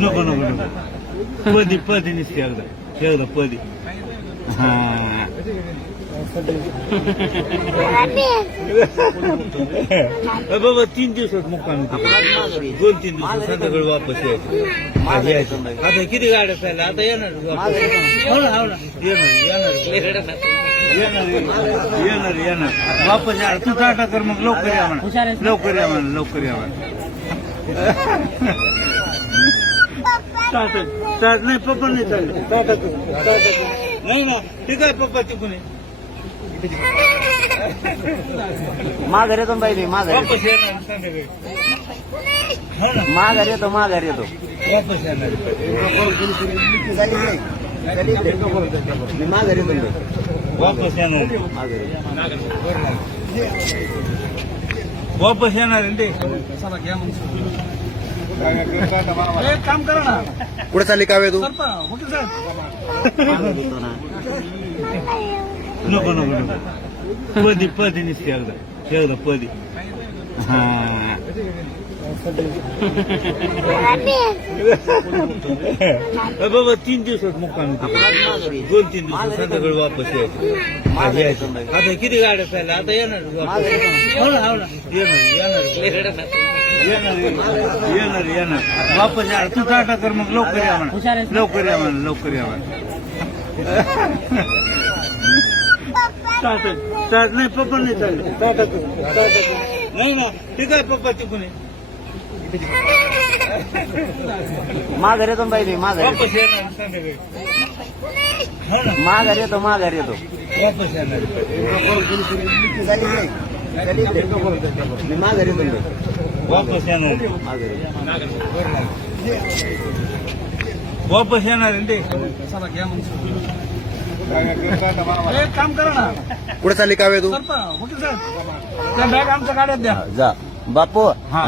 नको नको नको पदी पदी निसते एकदा एकदा पदी हा बाबा तीन दिवसात मुक्काम दोन तीन दिवसात संध्याकाळी वापस यायचं आज आता किती गाड्या चालल्या आता येणार वापस. हो ना हो ना येणार येणार येणार येणार येणार वापस येणार तू टाटा कर मग लवकर या म्हणा लवकर या म्हणा लवकर या म्हणा टाटा टाटा नाही पप्पा नाही चालले टाटा नाही ना ठीक आहे पप्पा तिकून. माघार येतो बाई मी माघार येतो. माघार येतो माघार येतो. वापस येणार मी माघार येतो वापस येणार आहे ते? काम करा ना. कुठे चालली काव्या तू? सरपंच वकील साहेब. नको नको नको. पदी पदी निसते एकदा. एकदा पदी. हा. बाबा तीन दिवसात मुक्काम दोन तीन दिवसात संध्याकाळी वापस यायचं. आता किती गाड्या चालल्या? आता येणार वापस. हो ना हो ना. येणार येणार. येणार येणार येणार. वापस येणार तू टाटा कर मग लवकर या म्हणा. लवकर या म्हणा लवकर या म्हणा. टाटा टाटा नाही पप्पा नाही चालले टाटा कर टाटा कर नाही ना ठीक आहे पप्पा तिकून. माघार येतो बाई मी माघार येतो. माघार येतो माघार येतो. मी माघार येतो वापस येणार. वापस येणार काम करा ना. कुठे चालली काव्या तू? साहेब त्या बॅग आमच्या गाड्यात द्या. जा. बापू. हा.